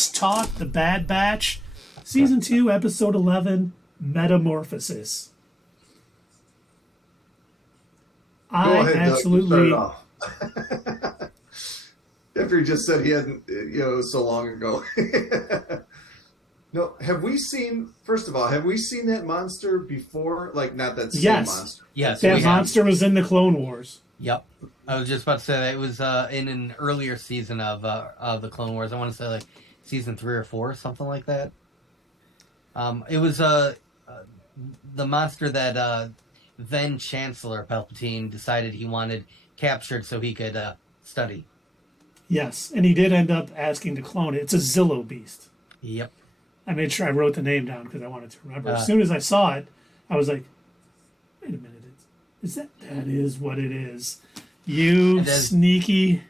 Let's talk The Bad Batch, Season 2, Episode 11, Metamorphosis. Go ahead, absolutely... Doug, after he just said he hadn't, so long ago. No, first of all, have we seen that monster before? Like, not that same monster. Yes. That monster was in the Clone Wars. Yep. I was just about to say that it was in an earlier season of the Clone Wars. I want to say like season 3 or 4, something like that. It was the monster that then Chancellor Palpatine decided he wanted captured so he could study. Yes, and he did end up asking to clone it. It's a Zillo beast. Yep. I made sure I wrote the name down because I wanted to remember. As soon as I saw it, I was like, wait a minute. That is what it is. You sneaky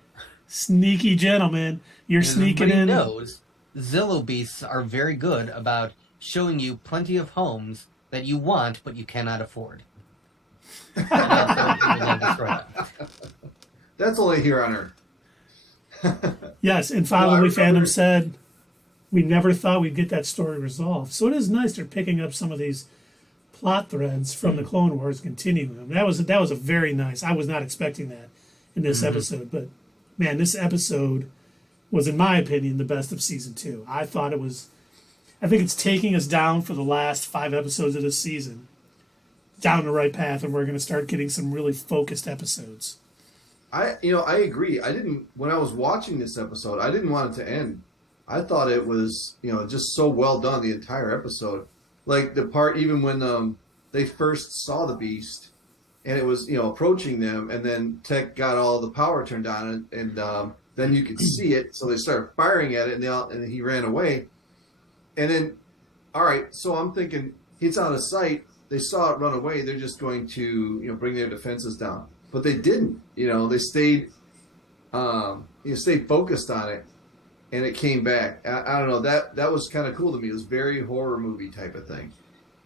gentleman. You're sneaking in. Knows, Zillo beasts are very good about showing you plenty of homes that you want, but you cannot afford. That's only here on Earth. Yes, and Fatherly Fandom said, we never thought we'd get that story resolved. So it is nice they're picking up some of these plot threads from the Clone Wars, continuing them. That was a very nice. I was not expecting that in this episode, but man, this episode was, in my opinion, the best of season 2. I thought it was. I think it's taking us down for the last 5 episodes of this season, down the right path, and we're going to start getting some really focused episodes. I agree. When I was watching this episode, I didn't want it to end. I thought it was, just so well done, the entire episode. Like the part, even when they first saw the beast, and it was, approaching them, and then Tech got all the power turned on, and then you could see it, so they started firing at it, and he ran away. And then, all right, so I'm thinking, it's out of sight. They saw it run away. They're just going to, bring their defenses down. But they didn't. They stayed, stayed focused on it, and it came back. I don't know. That was kind of cool to me. It was very horror movie type of thing.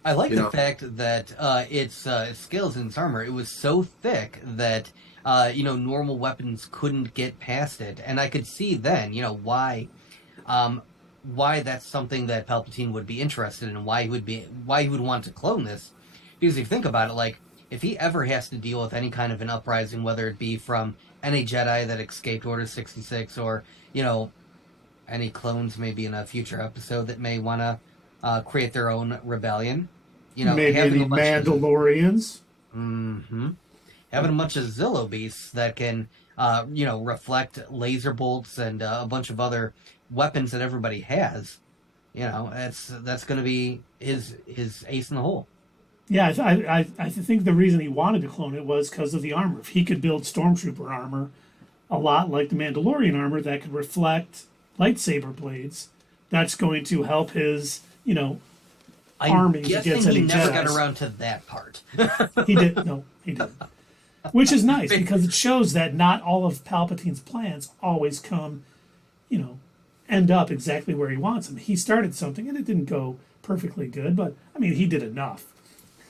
I like the fact that its scales and its armor, it was so thick that normal weapons couldn't get past it, and I could see then, why that's something that Palpatine would be interested in, and why he would want to clone this. Because if you think about it, like, if he ever has to deal with any kind of an uprising, whether it be from any Jedi that escaped Order 66, or any clones maybe in a future episode that may want to create their own rebellion, maybe any Mandalorians. Having a bunch of Zillo beasts that can reflect laser bolts and a bunch of other weapons that everybody has, that's going to be his ace in the hole. Yeah, I think the reason he wanted to clone it was because of the armor. If he could build Stormtrooper armor a lot like the Mandalorian armor that could reflect lightsaber blades, that's going to help his, army against any Jedi. He never got around to that part. He did. No, he didn't. Which is nice because it shows that not all of Palpatine's plans always come, end up exactly where he wants them. He started something and it didn't go perfectly good, but I mean, he did enough.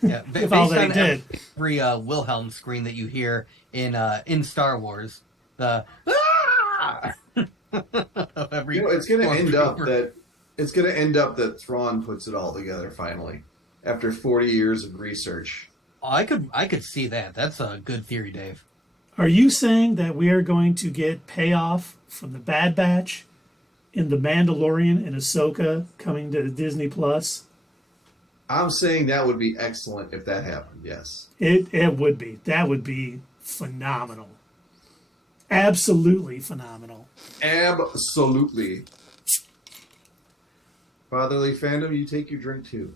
Yeah, with all that he did. Every Wilhelm scream that you hear in Star Wars, the it's going to end up that Thrawn puts it all together finally after 40 years of research. Oh, I could see that. That's a good theory, Dave. Are you saying that we are going to get payoff from the Bad Batch in The Mandalorian and Ahsoka coming to Disney Plus? I'm saying that would be excellent if that happened, yes. It would be. That would be phenomenal. Absolutely phenomenal. Absolutely. Fatherly Fandom, you take your drink too.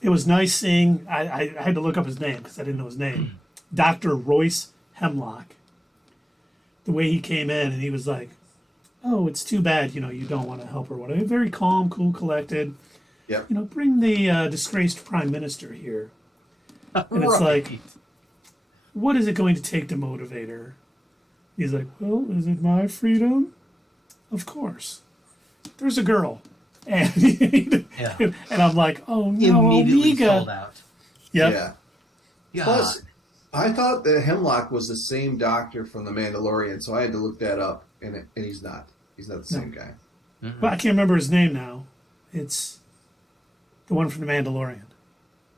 It was nice seeing, I had to look up his name because I didn't know his name, Dr. Royce Hemlock. The way he came in and he was like, oh, it's too bad, you don't want to help or whatever. Very calm, cool, collected. Yeah. Bring the disgraced prime minister here. And it's like, what is it going to take to motivate her? He's like, well, is it my freedom? Of course. There's a girl. And, and I'm like, oh no, Immediately Omega. sold out. Yep. Yeah. Plus, I thought that Hemlock was the same doctor from The Mandalorian, so I had to look that up, and he's not. He's not the same guy. Well, I can't remember his name now. It's the one from The Mandalorian.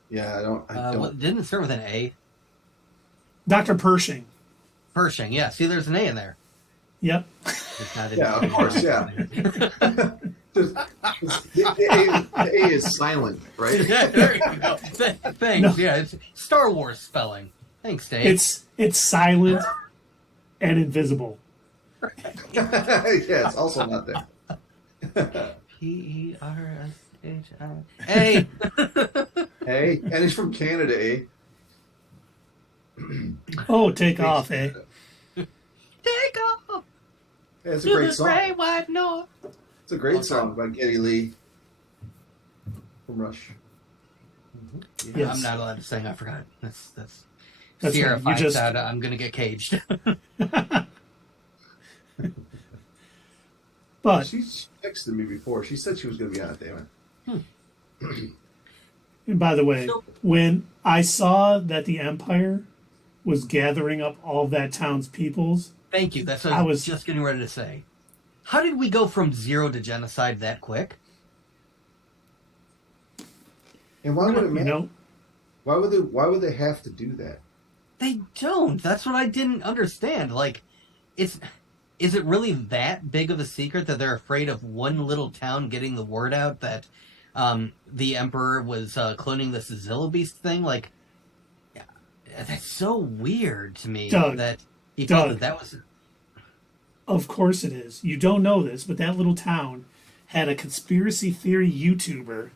Yeah, I don't. Well, didn't it start with an A? Dr. Pershing. Pershing, yeah. See, there's an A in there. Yep. It's not Yeah, of course, yeah. The A is silent, right? Yeah, there you go. Thanks. No. Yeah, it's Star Wars spelling. Thanks, Dave. It's silent and invisible. Yeah, it's also not there. P-E-R-S-H-I. Hey! Hey, and he's from Canada, eh? Oh, take off, eh? Take off! Yeah, it's a great song. Gray, white north. It's a great song by Geddy Lee from Rush. Yeah, Yes. I'm not allowed to sing. I forgot. That's That's Sierra right, you finds out I'm going to get caged. But She texted me before. She said she was going to be on it, damn it. and by the way, when I saw that the Empire was gathering up all that town's peoples, Thank you. That's what I was just getting ready to say. How did we go from 0 to genocide that quick? And why would it matter? you know, Why would they have to do that? They don't. That's what I didn't understand. Like, is it really that big of a secret that they're afraid of one little town getting the word out that the Emperor was cloning this Zillobeast thing? Like, that's so weird to me that he felt that was... Of course it is. You don't know this, but that little town had a conspiracy theory YouTuber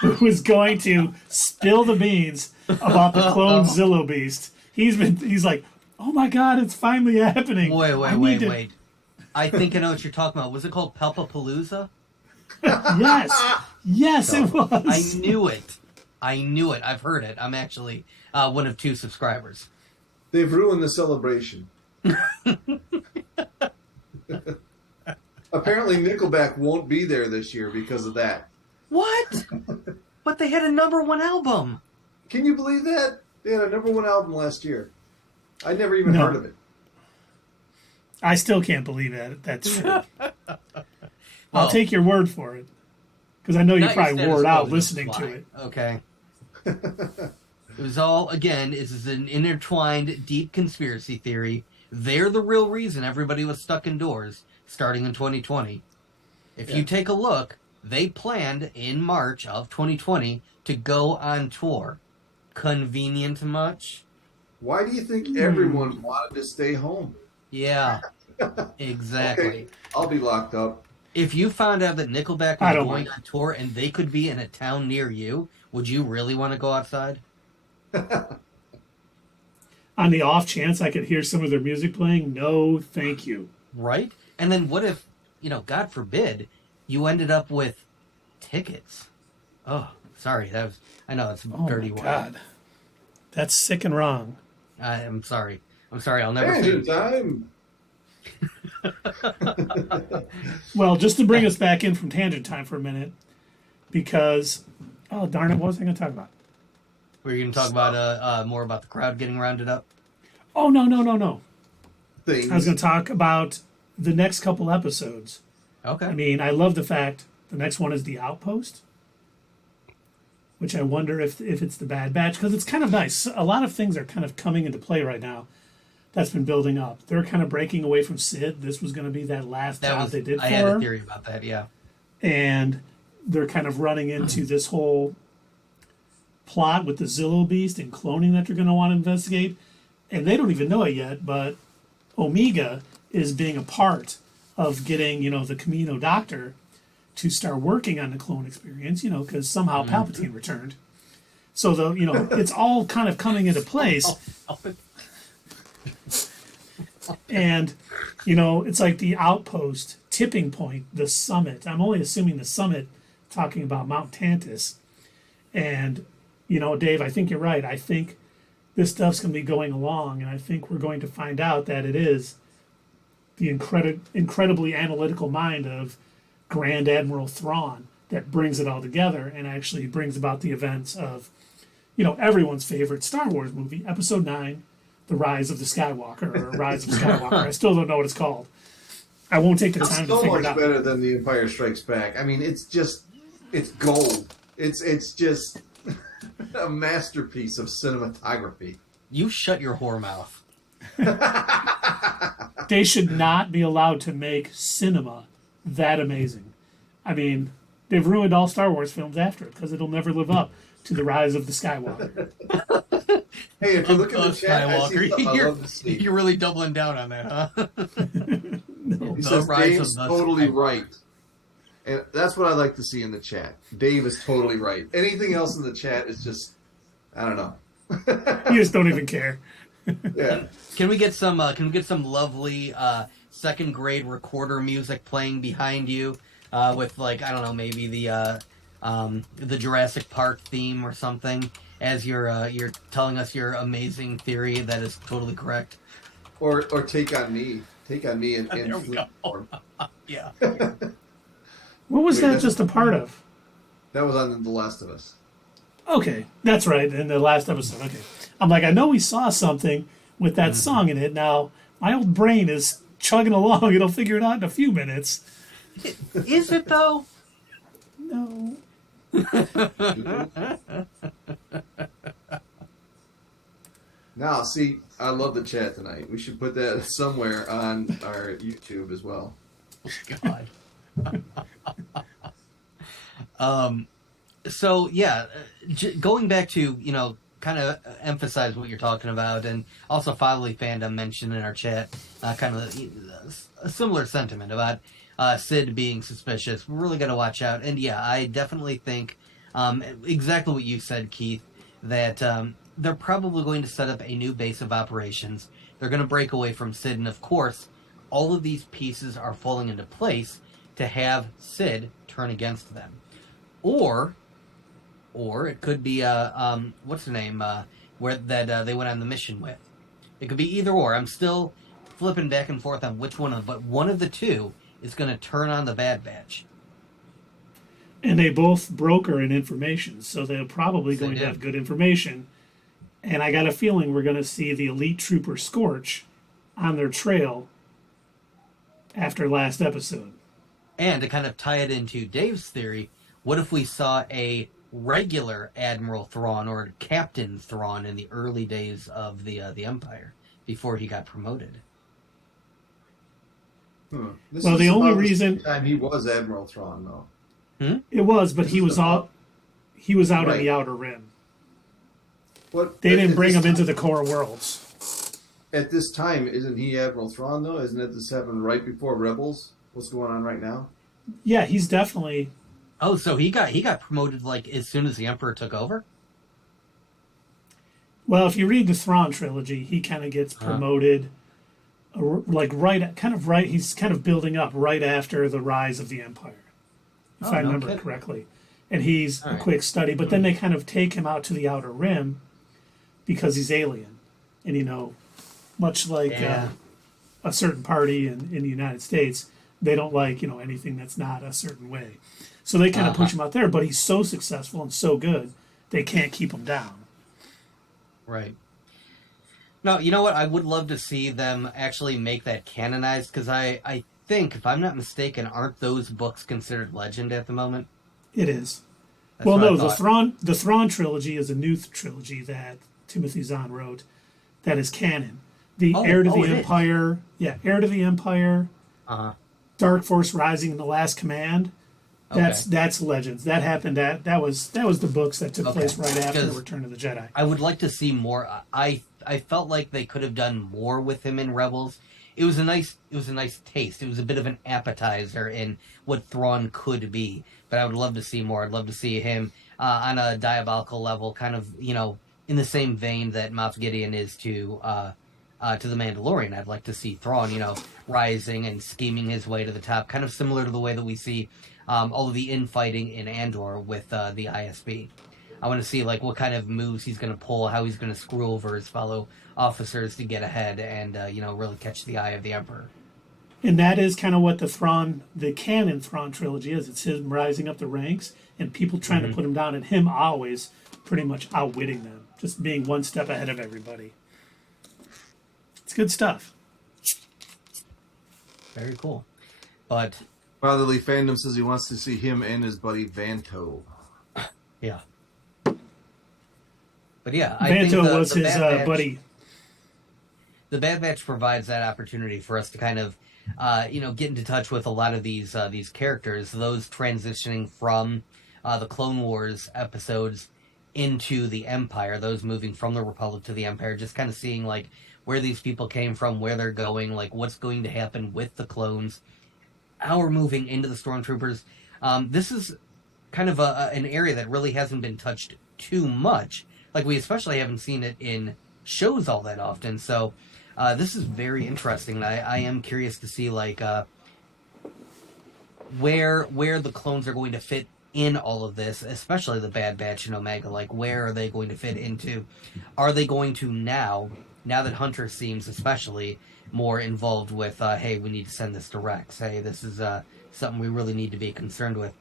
who was going to spill the beans about the cloned Zillobeast. He's like, oh my god, it's finally happening. Wait. I think I know what you're talking about. Was it called Palpapalooza? Yes, it was. I knew it. I've heard it. I'm actually one of 2 subscribers. They've ruined the celebration. Apparently, Nickelback won't be there this year because of that. What? But they had a #1 album. Can you believe that? They had a #1 album last year. I never even heard of it. I still can't believe that's true. I'll take your word for it. Because I know you probably wore it out listening to it. Okay. It was all, again, this is an intertwined, deep conspiracy theory. They're the real reason everybody was stuck indoors starting in 2020. If you take a look, they planned in March of 2020 to go on tour. Convenient much? Why do you think everyone wanted to stay home? Yeah, exactly. Okay, I'll be locked up. If you found out that Nickelback was going on tour and they could be in a town near you, would you really want to go outside? On the off chance I could hear some of their music playing, no, thank you. Right? And then what if, God forbid, you ended up with tickets? Oh, sorry. I know it's a dirty word. God. That's sick and wrong. I'm sorry. I'll never say it. Time. Well, just to bring us back in from tangent time for a minute, because, oh, darn it, what was I going to talk about? Were you going to talk about more about the crowd getting rounded up? Oh, no. Things. I was going to talk about the next couple episodes. Okay. I mean, I love the fact the next one is The Outpost, which I wonder if it's the Bad Batch, because it's kind of nice. A lot of things are kind of coming into play right now that's been building up. They're kind of breaking away from Sid. This was going to be that last job they did for I had her. a theory about that, yeah. And they're kind of running into this whole plot with the Zillobeast and cloning that they're going to want to investigate. And they don't even know it yet, but Omega is being a part of getting, the Camino Doctor to start working on the clone experience, because somehow Palpatine returned. So it's all kind of coming into place. And, it's like the outpost, tipping point, the summit. I'm only assuming the summit, talking about Mount Tantus. And, Dave, I think you're right. I think this stuff's going to be going along, and I think we're going to find out that it is the incredibly analytical mind of Grand Admiral Thrawn that brings it all together and actually brings about the events of, everyone's favorite Star Wars movie, Episode 9, The Rise of the Skywalker or Rise of Skywalker. I still don't know what it's called. I won't take the time to figure it out. So much better than The Empire Strikes Back. I mean, it's gold. It's just a masterpiece of cinematography. You shut your whore mouth. They should not be allowed to make cinema that amazing. I mean, they've ruined all Star Wars films after it because it'll never live up to The Rise of the Skywalker. Hey, if you look at the chat, I see something I love to see. You're really doubling down on that, huh? He says Dave's totally right. And that's what I like to see in the chat. Dave is totally right. Anything else in the chat is just, I don't know. You just don't even care. Yeah. Can we get some lovely second grade recorder music playing behind you with, like, I don't know, maybe the Jurassic Park theme or something as you're telling us your amazing theory that is totally correct. Or Take on Me in There we flute go. form. Yeah. What was that just a part of? That was on The Last of Us. Okay, that's right, in the last episode. Okay. I'm like, I know we saw something with that song in it. Now, my old brain is chugging along. It'll figure it out in a few minutes. Is it, though? No. Now, see, I love the chat tonight. We should put that somewhere on our YouTube as well. God. So yeah, going back to, kind of emphasize what you're talking about, and also Fatherly Fandom mentioned in our chat kind of a similar sentiment about Sid being suspicious. We're really going to watch out. And yeah, I definitely think exactly what you said, Keith, that they're probably going to set up a new base of operations. They're going to break away from Sid, and of course, all of these pieces are falling into place to have Sid turn against them. Or it could be what's her name? Where that they went on the mission with. It could be either or. I'm still flipping back and forth on which one of them, but one of the two is going to turn on the Bad Batch. And they both broker in information, so they're probably going to have good information. And I got a feeling we're going to see the elite trooper Scorch on their trail after last episode. And to kind of tie it into Dave's theory, what if we saw a regular Admiral Thrawn or Captain Thrawn in the early days of the Empire before he got promoted? Well, the only reason time he was Admiral Thrawn, though. It was, but he was out in the Outer Rim. They didn't bring him into the core worlds. At this time, isn't he Admiral Thrawn, though? Isn't it this happened right before Rebels? What's going on right now? Yeah, he's definitely... Oh, so he got promoted like as soon as the Emperor took over? Well, if you read the Thrawn trilogy, he kind of gets promoted he's kind of building up right after the rise of the Empire, if I remember it correctly. And he's a quick study, but then they kind of take him out to the Outer Rim because he's alien. And, much like a certain party in the United States, they don't like, anything that's not a certain way. So they kind of push him out there, but he's so successful and so good, they can't keep him down. Right. No, you know what? I would love to see them actually make that canonized, because I think, if I'm not mistaken, aren't those books considered legend at the moment? It is. That's well, no, the Thrawn trilogy is a new trilogy that Timothy Zahn wrote that is canon. The Heir to the Empire, Heir to the Empire, Dark Force Rising, and The Last Command. That's Legends. That happened that was the books that took place right after Return of the Jedi. I would like to see more. I felt like they could have done more with him in Rebels. It was a nice taste. It was a bit of an appetizer in what Thrawn could be. But I would love to see more. I'd love to see him on a diabolical level, kind of, in the same vein that Moff Gideon is to the Mandalorian. I'd like to see Thrawn, rising and scheming his way to the top, kind of similar to the way that we see all of the infighting in Andor with the ISB. I want to see what kind of moves he's going to pull, how he's going to screw over his fellow officers to get ahead and really catch the eye of the Emperor. And that is kind of what the canon Thrawn trilogy is. It's him rising up the ranks and people trying to put him down, and him always pretty much outwitting them, just being one step ahead of everybody. It's good stuff. Very cool. But Fatherly Fandom says he wants to see him and his buddy Vanto. yeah. But yeah, I think Vanto was the his Bad Batch, buddy. The Bad Batch provides that opportunity for us to kind of, get into touch with a lot of these characters, those transitioning from the Clone Wars episodes into the Empire, those moving from the Republic to the Empire, just kind of seeing like where these people came from, where they're going, like what's going to happen with the clones, how we're moving into the Stormtroopers. This is kind of an area that really hasn't been touched too much. Like, we especially haven't seen it in shows all that often. So this is very interesting. I am curious to see, like, where the clones are going to fit in all of this, especially the Bad Batch and Omega. Like, where are they going to fit into? Are they going to now that Hunter seems especially more involved with, hey, we need to send this to Rex. Hey, this is something we really need to be concerned with.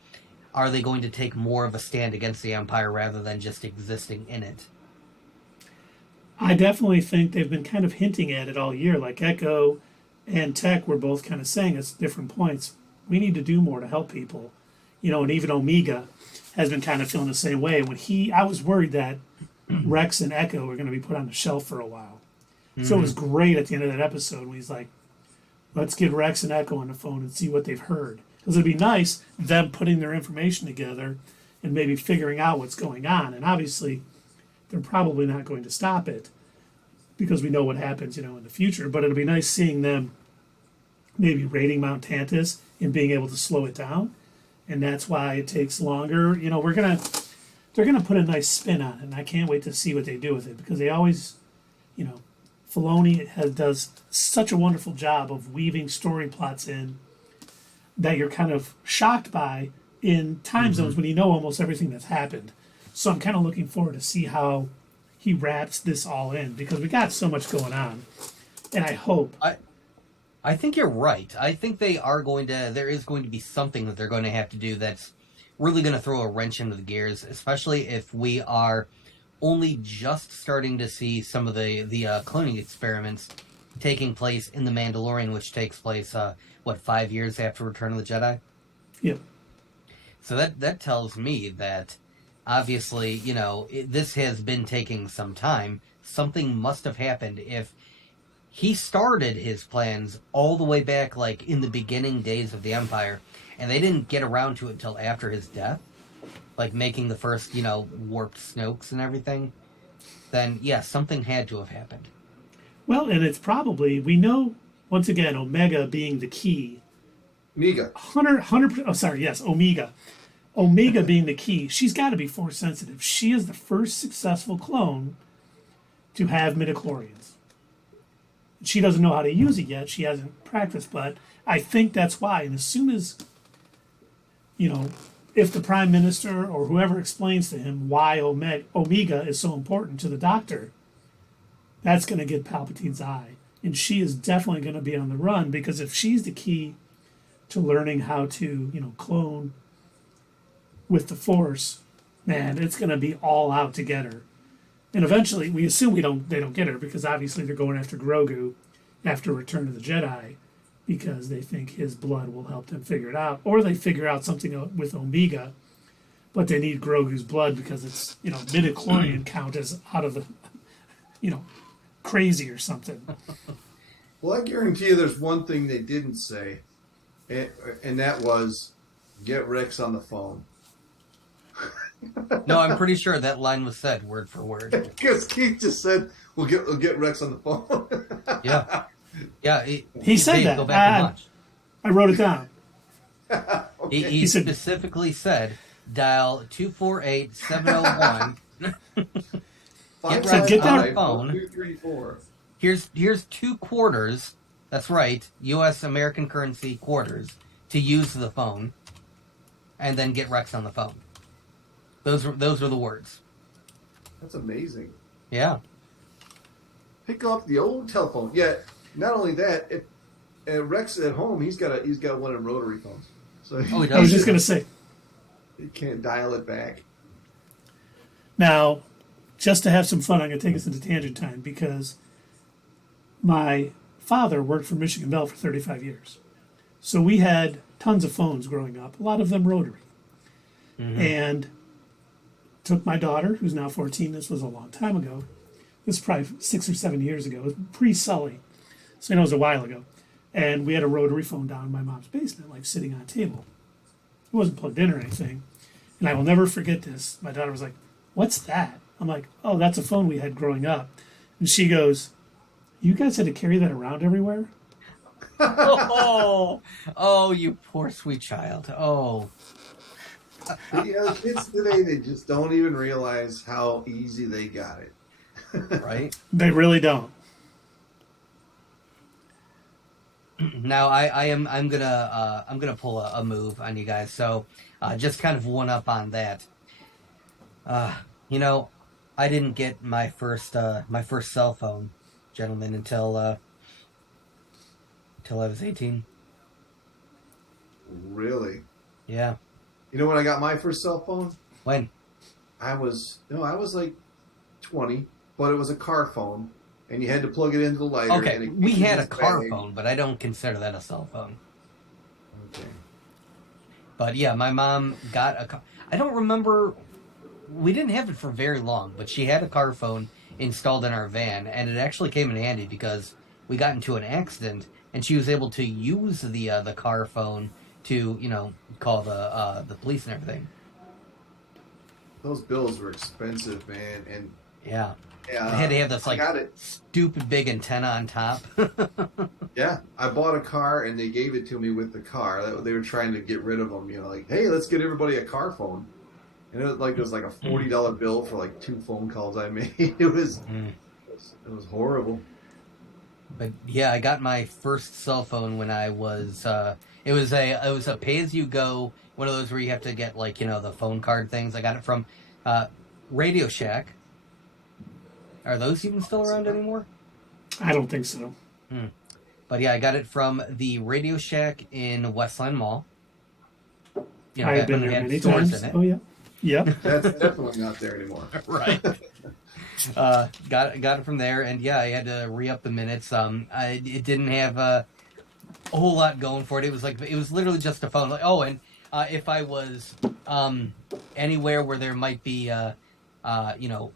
Are they going to take more of a stand against the Empire rather than just existing in it? I definitely think they've been kind of hinting at it all year. Like Echo and Tech were both kind of saying at different points, we need to do more to help people. And even Omega has been kind of feeling the same way. I was worried that Rex and Echo were going to be put on the shelf for a while. Mm-hmm. So it was great at the end of that episode when he's like, let's get Rex and Echo on the phone and see what they've heard. Because it'd be nice, them putting their information together and maybe figuring out what's going on. And obviously, they're probably not going to stop it because we know what happens, in the future. But it'll be nice seeing them maybe raiding Mount Tantus and being able to slow it down. And that's why it takes longer. They're gonna put a nice spin on it, and I can't wait to see what they do with it because they always, Filoni does such a wonderful job of weaving story plots in that you're kind of shocked by in time zones when you know almost everything that's happened. So I'm kind of looking forward to see how he wraps this all in because we got so much going on. And I hope. I think you're right. I think there is going to be something that they're going to have to do that's really going to throw a wrench into the gears, especially if we are only just starting to see some of the cloning experiments taking place in The Mandalorian, which takes place, 5 years after Return of the Jedi? Yep. So that tells me that, obviously, this has been taking some time. Something must have happened if he started his plans all the way back, like, in the beginning days of the Empire, and they didn't get around to it until after his death, like making the first, warped Snokes and everything, then, yeah, something had to have happened. Well, and it's probably, we know, once again, Omega being the key. Omega. 100%, oh, sorry, yes, Omega. Omega being the key, she's got to be Force sensitive. She is the first successful clone to have midichlorians. She doesn't know how to use it yet. She hasn't practiced, but I think that's why. And as soon as, if the Prime Minister or whoever explains to him why Omega is so important to the Doctor, that's going to get Palpatine's eye. And she is definitely going to be on the run because if she's the key to learning how to, clone with the Force, man, it's going to be all out to get her. And eventually, we assume they don't get her because obviously they're going after Grogu after Return of the Jedi because they think his blood will help them figure it out. Or they figure out something with Omega, but they need Grogu's blood because it's, midichlorian count is out of the, crazy or something. Well, I guarantee you there's one thing they didn't say, and that was get Rex on the phone. No, I'm pretty sure that line was said word for word. Because Keith just said, we'll get Rex on the phone. Yeah. Yeah. He said that. Go back and watch. I wrote it down. Okay. He specifically said, dial 248-701. Get Rex on the phone. 234. Here's 2 quarters. That's right. U.S. American currency quarters to use the phone. And then get Rex on the phone. Those are the words. That's amazing. Yeah. Pick up the old telephone. Yeah. Not only that, Rex at home, he's got one of them rotary phones. So he does. I was just going to say. He can't dial it back. Now, just to have some fun, I'm going to take us into tangent time because my father worked for Michigan Bell for 35 years. So we had tons of phones growing up, a lot of them rotary. And took my daughter, who's now 14, this was a long time ago. This was probably 6 or 7 years ago. It was pre-Sully. So it was a while ago. And we had a rotary phone down in my mom's basement, like sitting on a table. It wasn't plugged in or anything. And I will never forget this. My daughter was like, "What's that?" I'm like, "Oh, that's a phone we had growing up." And she goes, "You guys had to carry that around everywhere?" Oh, you poor sweet child. Oh. Kids today, they just don't even realize how easy they got it. Right? They really don't. Now I'm gonna pull a move on you guys. So just kind of one up on that. You know, I didn't get my first cell phone, gentlemen, until I was 18. Really? Yeah. You know when I got my first cell phone? When? I was like 20, but it was a car phone, and you had to plug it into the lighter. Okay, and we had a car phone, but I don't consider that a cell phone. Okay. But yeah, my mom got a car. I don't remember. We didn't have it for very long, but she had a car phone installed in our van, and it actually came in handy because we got into an accident, and she was able to use the car phone to, you know, call the police and everything. Those bills were expensive, man, and yeah, I had to have this like stupid big antenna on top. Yeah, I bought a car and they gave it to me with the car. They were trying to get rid of them, you know, like, hey, let's get everybody a car phone. And it was like a $40 bill for like 2 phone calls I made. It was horrible. But yeah, I got my first cell phone when I was it was a pay as you go, one of those where you have to get, like, you know, the phone card things. I got it from Radio Shack. Are those even still around anymore? I don't think so. But yeah, I got it from the Radio Shack in Westland Mall. You know, I've been there many stores times. in it. Oh yeah, yep. That's definitely not there anymore. Right. Got it from there, and yeah, I had to re-up the minutes. It didn't have a whole lot going for it. It was literally just a phone. Like, oh, and if I was anywhere where there might be you know,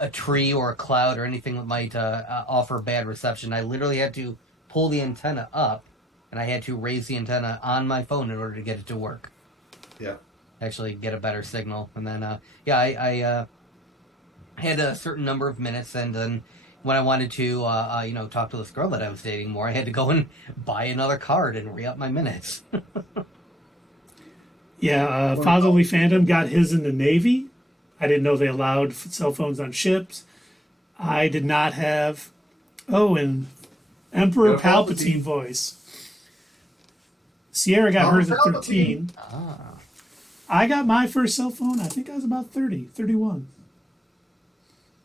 a tree or a cloud or anything that might offer bad reception, I literally had to pull the antenna up, and I had to raise the antenna on my phone in order to get it to work. Yeah. Actually get a better signal. And then I had a certain number of minutes, and then when I wanted to you know, talk to this girl that I was dating more, I had to go and buy another card and re-up my minutes. Yeah, Fatherly Phantom got his in the Navy. I didn't know they allowed cell phones on ships. I did not have. Oh, and Emperor Palpatine voice. Sierra got hers at 13. I got my first cell phone, I think I was about 30, 31.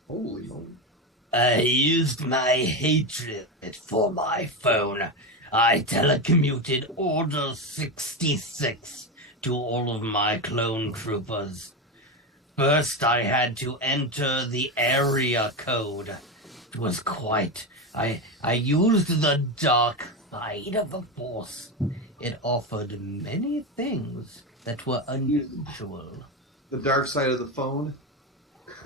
Holy moly. I used my hatred for my phone. I telecommuted Order 66 to all of my clone troopers. First, I had to enter the area code. It was quite... I used the dark side of the Force. It offered many things that were unusual. The dark side of the phone?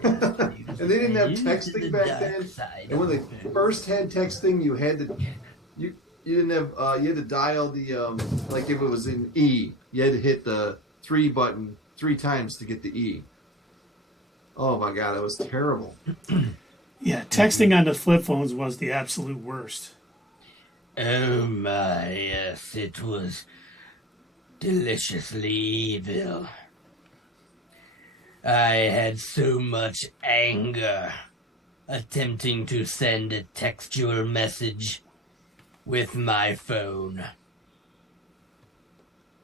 And they didn't have texting back then. And when they first had texting, you had to... You didn't have... you had to dial the... like if it was in E, you had to hit the 3 button 3 times to get the E. Oh my god, that was terrible. Yeah, texting on the flip phones was the absolute worst. Oh my, yes, it was deliciously evil. I had so much anger attempting to send a textual message with my phone.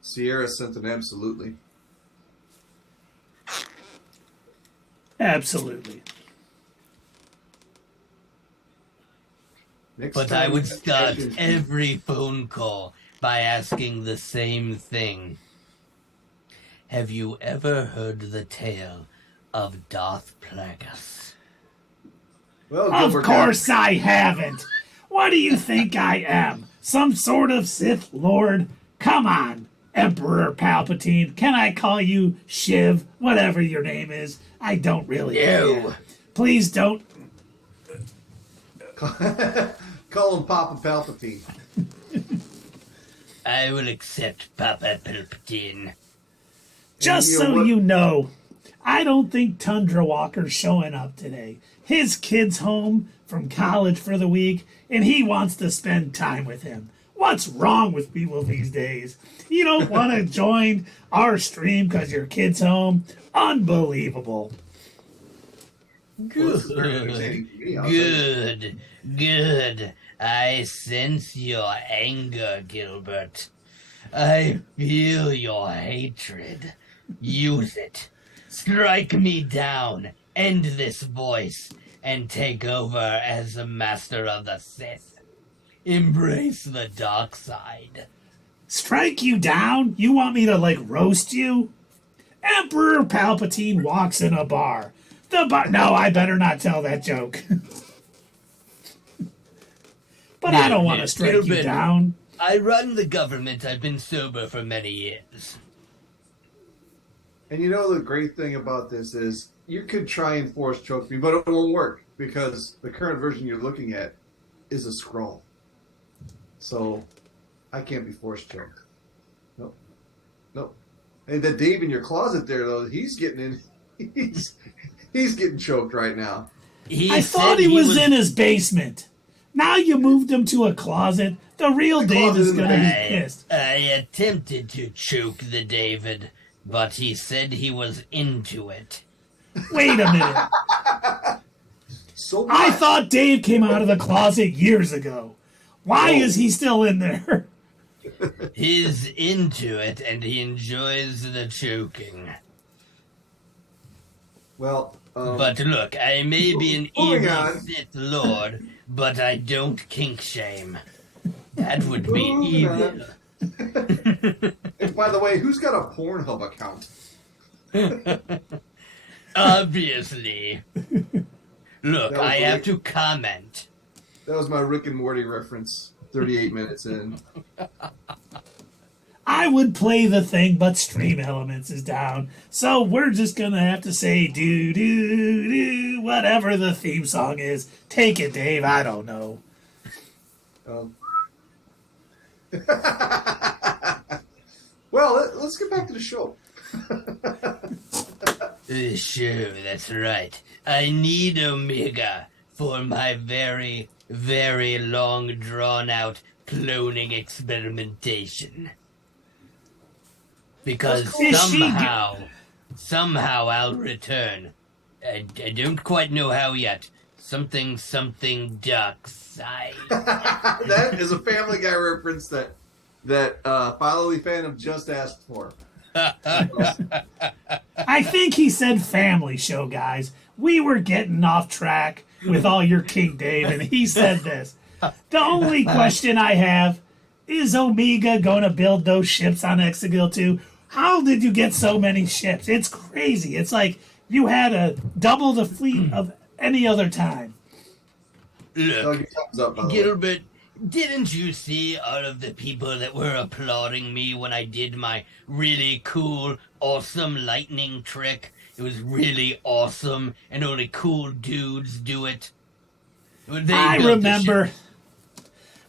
Sierra sent an absolutely. Absolutely. But I would start every phone call by asking the same thing. Have you ever heard the tale of Darth Plagueis? Well, of course I haven't. What do you think I am? Some sort of Sith Lord? Come on, Emperor Palpatine. Can I call you Shiv? Whatever your name is. I don't really care. Please don't. Call him Papa Palpatine. I will accept Papa Palpatine. Just so you know, I don't think Tundra Walker's showing up today. His kid's home from college for the week, and he wants to spend time with him. What's wrong with people these days? You don't want to join our stream because your kid's home? Unbelievable. Good. I sense your anger, Gilbert. I feel your hatred. Use it. Strike me down. End this voice. And take over as the master of the Sith. Embrace the dark side. Strike you down? You want me to, roast you? Emperor Palpatine walks in a bar. No, I better not tell that joke. But I don't want to strike you down. I run the government. I've been sober for many years. And you know the great thing about this is you could try and force choke me, but it won't work because the current version you're looking at is a scroll. So I can't be force choked. Nope. And that Dave in your closet there, though, he's getting in. He's getting choked right now. I thought he was in his basement. Now you moved him to a closet. The real Dave is going to be pissed. I attempted to choke the David, but he said he was into it. Wait a minute. I thought Dave came out of the closet years ago. Why is he still in there? He's into it, and he enjoys the choking. Well, but look, I may be an evil Sith Lord, but I don't kink shame. That would be evil. And by the way, who's got a Pornhub account? Obviously. Look, I have to comment. That was my Rick and Morty reference. 38 minutes in. I would play the thing, but Stream Elements is down. So we're just going to have to say do, whatever the theme song is. Take it, Dave. I don't know. Well, let's get back to the show. Sure, that's right. I need Omega for my very, very long, drawn-out cloning experimentation. Because somehow I'll return. I don't quite know how yet. Something dark side. That is a Family Guy reference that Followy Phantom just asked for. I think he said family show, guys. We were getting off track with all your King Dave, and he said this. The only question I have, is Omega going to build those ships on Exegil 2? How did you get so many ships? It's crazy. It's like you had a double the fleet of any other time. Look, Gilbert, didn't you see all of the people that were applauding me when I did my really cool, awesome lightning trick? It was really awesome, and only cool dudes do it. I remember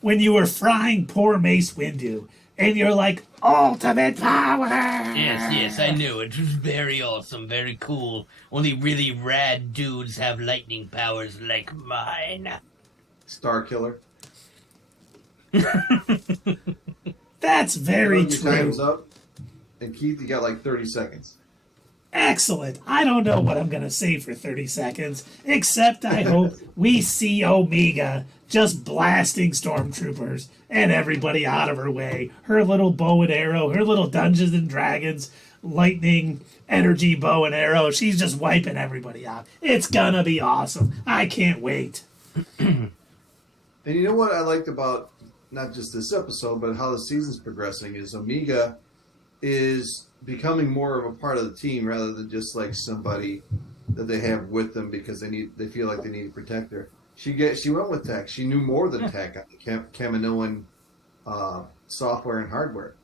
when you were frying poor Mace Windu, and you're like, ultimate power! Yes, I knew. It was very awesome, very cool. Only really rad dudes have lightning powers like mine. Star Killer. That's very true. Time's up. And Keith, you got like 30 seconds. Excellent. I don't know what I'm going to say for 30 seconds, except I hope we see Omega just blasting stormtroopers and everybody out of her way. Her little bow and arrow, her little Dungeons and Dragons lightning energy bow and arrow. She's just wiping everybody out. It's going to be awesome. I can't wait. And you know what I liked about not just this episode, but how the season's progressing is Omega is becoming more of a part of the team rather than just like somebody that they have with them because they feel like they need to protect her. She went with tech. She knew more than tech. Kaminoan software and hardware.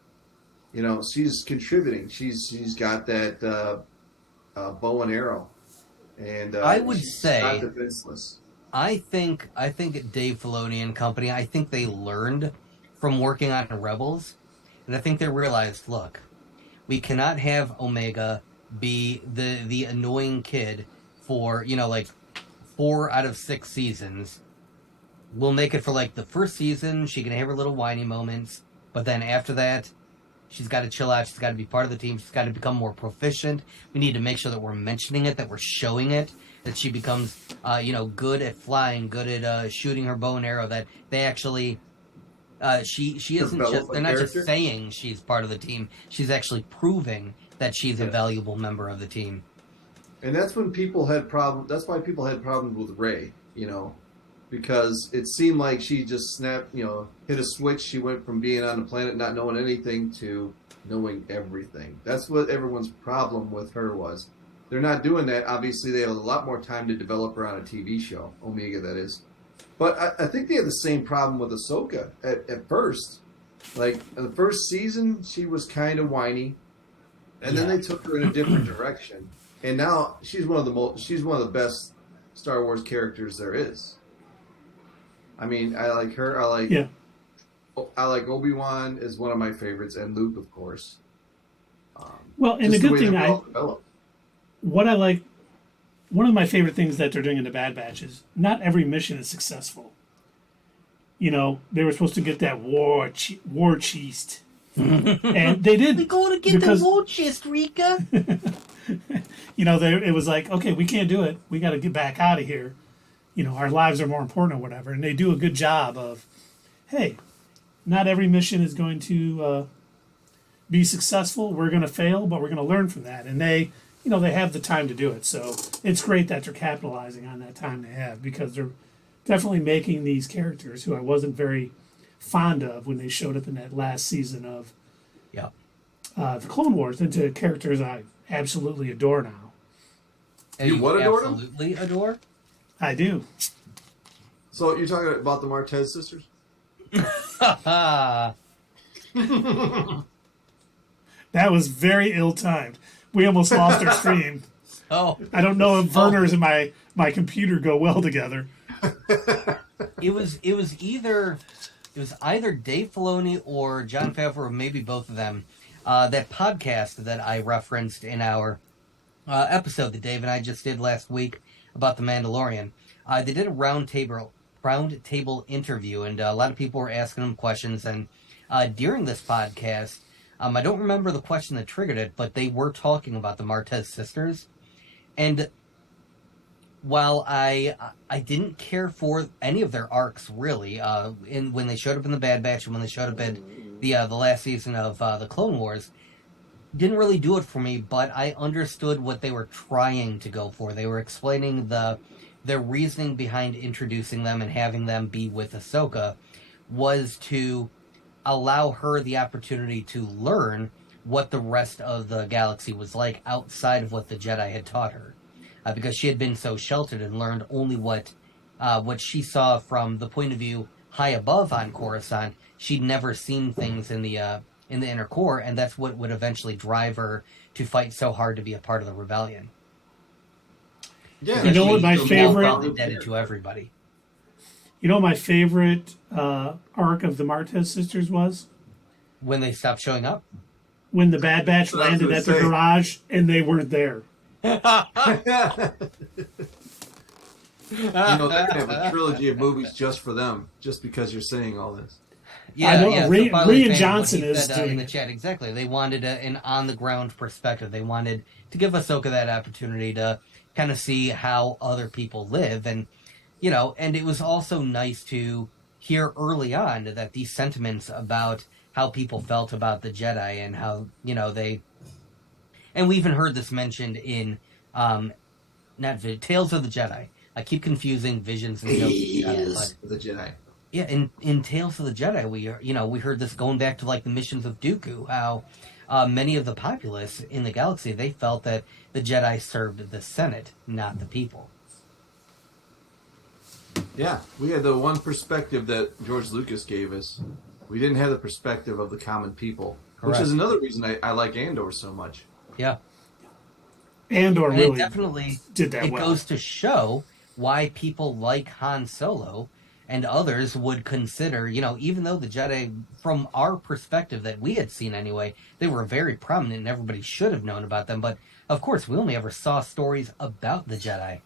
You know, she's contributing. She's got that bow and arrow, and I would she's say not defenseless. I think Dave Filoni and company, I think they learned from working on Rebels, and I think they realized, look, we cannot have Omega be the annoying kid for, you know, like 4 out of 6 seasons. We'll make it for like the first season. She can have her little whiny moments, but then after that, she's got to chill out. She's got to be part of the team. She's got to become more proficient. We need to make sure that we're mentioning it, that we're showing it, that she becomes, good at flying, good at shooting her bow and arrow. That they actually, she isn't just. They're not just saying she's part of the team. She's actually proving that she's a valuable member of the team. And that's when people had problems. That's why people had problems with Rey. You know, because it seemed like she just snapped, hit a switch. She went from being on the planet not knowing anything to knowing everything. That's what everyone's problem with her was. They're not doing that. Obviously, they have a lot more time to develop her on a TV show, Omega, that is. But I think they had the same problem with Ahsoka at first. Like, in the first season, she was kind of whiny. And then they took her in a different direction. And now she's one of the best Star Wars characters there is. I mean, I like her. I like Obi-Wan is one of my favorites, and Luke, of course. Well, and the good thing what I like, one of my favorite things that they're doing in the Bad Batch is not every mission is successful. You know, they were supposed to get that war chest, and they didn't. We're going to get the war chest, Rika. It was like, okay, we can't do it. We got to get back out of here. You know, our lives are more important or whatever. And they do a good job of, hey, not every mission is going to be successful. We're going to fail, but we're going to learn from that. And they have the time to do it. So it's great that they're capitalizing on that time they have, because they're definitely making these characters who I wasn't very fond of when they showed up in that last season of the Clone Wars into characters I absolutely adore now. You what adore them? Absolutely adore? I do. So you're talking about the Martez sisters? That was very ill-timed. We almost lost our stream. Oh, I don't know if Verners and my computer go well together. It was either Dave Filoni or Jon Favreau, or maybe both of them. That podcast that I referenced in our episode that Dave and I just did last week about The Mandalorian. They did a round table interview, and a lot of people were asking them questions. And during this podcast, I don't remember the question that triggered it, but they were talking about the Martez sisters. And while I didn't care for any of their arcs really, when they showed up in the Bad Batch and when they showed up in the last season of the Clone Wars, didn't really do it for me. But I understood what they were trying to go for. They were explaining their reasoning behind introducing them and having them be with Ahsoka was to allow her the opportunity to learn what the rest of the galaxy was like outside of what the Jedi had taught her. Because she had been so sheltered and learned only what she saw from the point of view high above on Coruscant. She'd never seen things in the inner core, and that's what would eventually drive her to fight so hard to be a part of the rebellion. Yeah, you know what my favorite indebted to everybody. You know what my favorite arc of the Martez sisters was? When they stopped showing up? When the Bad Batch landed at the garage and they weren't there. They're gonna have a trilogy of movies just for them, just because you're saying all this. Yeah, I know. Rian Johnson is doing in the chat. Exactly. They wanted an on-the-ground perspective. They wanted to give Ahsoka that opportunity to kind of see how other people live, and and it was also nice to hear early on that these sentiments about how people felt about the Jedi and how they. And we even heard this mentioned in Tales of the Jedi. I keep confusing Visions and Tales of the Jedi. Yeah, in Tales of the Jedi, we heard this going back to like the missions of Dooku, how many of the populace in the galaxy, they felt that the Jedi served the Senate, not the people. Yeah, we had the one perspective that George Lucas gave us. We didn't have the perspective of the common people, Correct. which is another reason I like Andor so much. Yeah. Andor And really it definitely did that it well. goes to show why people like Han Solo and others would consider, even though the Jedi, from our perspective that we had seen anyway, they were very prominent and everybody should have known about them. But of course, we only ever saw stories about the Jedi.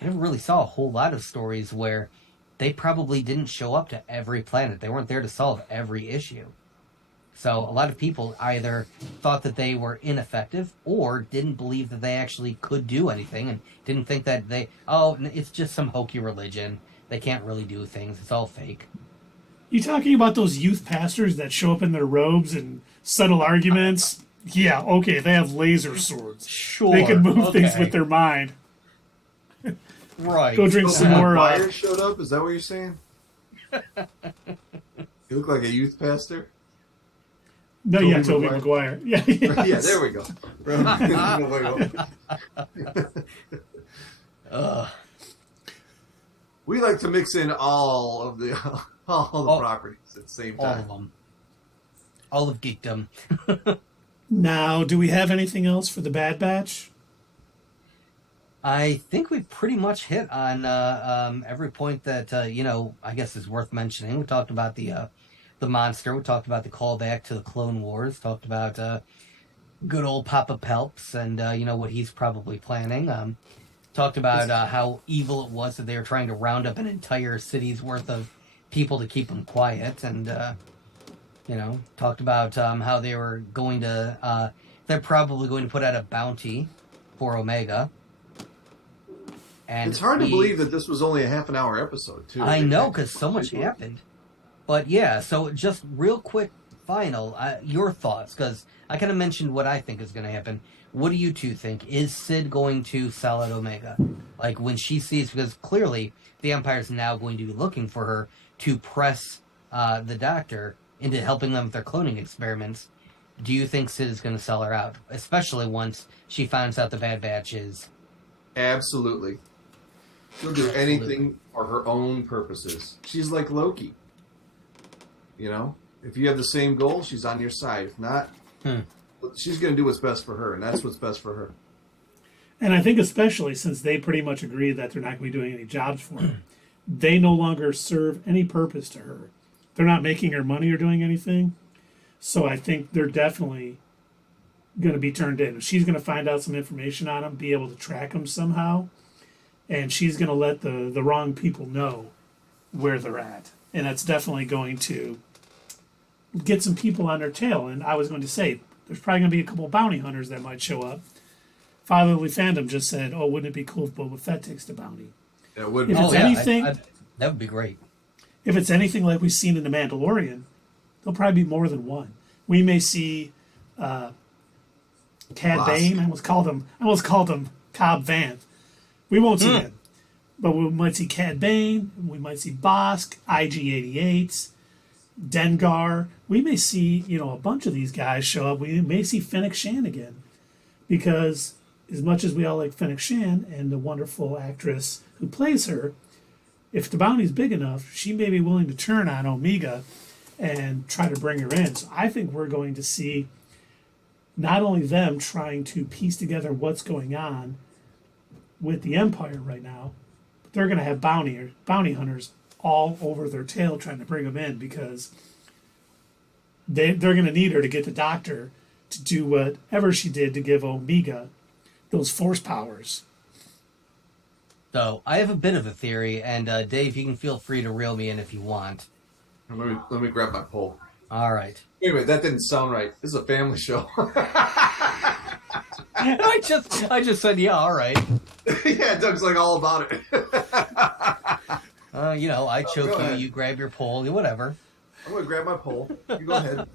We never really saw a whole lot of stories where they probably didn't show up to every planet. They weren't there to solve every issue. So a lot of people either thought that they were ineffective or didn't believe that they actually could do anything and didn't think that it's just some hokey religion. They can't really do things. It's all fake. You talking about those youth pastors that show up in their robes and settle arguments? Yeah, okay, they have laser swords. Sure. They can move things okay. with their mind. Right. Go drink some more. Maguire showed up? Is that what you're saying? You look like a youth pastor? No, yeah, Tobey Maguire. Yeah, yes. Yeah, there we go. We like to mix in all the properties at the same time. All of them. All of geekdom. Now, do we have anything else for the Bad Batch? I think we pretty much hit on every point that I guess is worth mentioning. We talked about the monster. We talked about the callback to the Clone Wars. Talked about good old Papa Pelps and what he's probably planning. Talked about how evil it was that they were trying to round up an entire city's worth of people to keep them quiet, and talked about how they were going to they're probably going to put out a bounty for Omega. And it's hard to believe that this was only a half an hour episode, too. I know, because so much happened. But yeah, so just real quick, final, your thoughts, because I kind of mentioned what I think is going to happen. What do you two think? Is Sid going to sell out Omega? Like when she sees, because clearly the Empire's now going to be looking for her to press the Doctor into helping them with their cloning experiments. Do you think Sid is going to sell her out? Especially once she finds out the Bad Batch is... Absolutely. She'll do anything for her own purposes. She's like Loki. If you have the same goal, she's on your side. If not, she's going to do what's best for her, and that's what's best for her. And I think especially since they pretty much agreed that they're not going to be doing any jobs for her, they no longer serve any purpose to her. They're not making her money or doing anything. So I think they're definitely going to be turned in. She's going to find out some information on them, be able to track them somehow, and she's going to let the wrong people know where they're at. And that's definitely going to get some people on their tail. And I was going to say, there's probably going to be a couple of bounty hunters that might show up. Fatherly Fandom just said, wouldn't it be cool if Boba Fett takes the bounty? Yeah, it would. If it's anything, that would be great. If it's anything like we've seen in The Mandalorian, there'll probably be more than one. We may see Cad Bane. I almost called him Cobb Vanth. We won't see him. But we might see Cad Bane. We might see Bosk, IG-88, Dengar. We may see, a bunch of these guys show up. We may see Fennec Shan again. Because as much as we all like Fennec Shan and the wonderful actress who plays her, if the bounty's big enough, she may be willing to turn on Omega and try to bring her in. So I think we're going to see not only them trying to piece together what's going on with the Empire right now, but they're going to have bounty hunters all over their tail trying to bring them in because they're going to need her to get the Doctor to do whatever she did to give Omega those force powers. So I have a bit of a theory, and Dave, you can feel free to reel me in if you want. Let me grab my pole. All right. Wait a minute, that didn't sound right. This is a family show. I just said, yeah, all right. Yeah, Doug's like all about it. I choke you, you grab your pole, whatever. I'm going to grab my pole. You go ahead.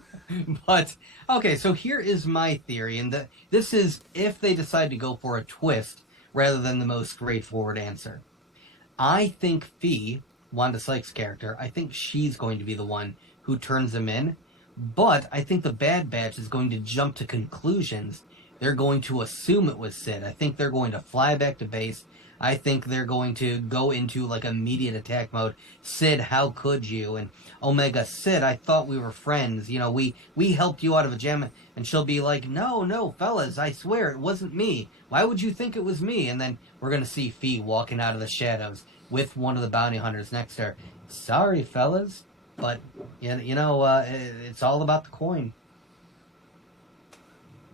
But, okay, so here is my theory, and this is if they decide to go for a twist rather than the most straightforward answer. I think Fee, Wanda Sykes' character, I think she's going to be the one who turns them in, but I think the Bad Batch is going to jump to conclusions. They're going to assume it was Sid. I think they're going to fly back to base. I think they're going to go into like immediate attack mode. Sid, how could you? And Omega, Sid, I thought we were friends. You know, we helped you out of a jam. And she'll be like, no, no, fellas, I swear it wasn't me. Why would you think it was me? And then we're gonna see Fee walking out of the shadows with one of the bounty hunters next to her. Sorry, fellas, but it's all about the coin.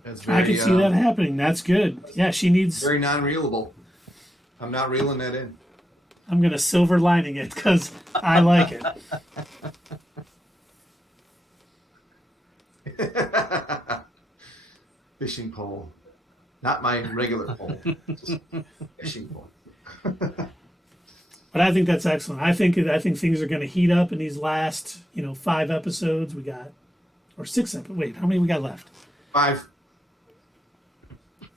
That's I can see that happening. That's good. Yeah, she needs. Very non-reelable. I'm not reeling that in. I'm gonna silver lining it because I like it. Fishing pole, not my regular pole. Just fishing pole. But I think that's excellent. I think things are going to heat up in these last 5 episodes. We got or 6 episodes. Wait, how many we got left? 5.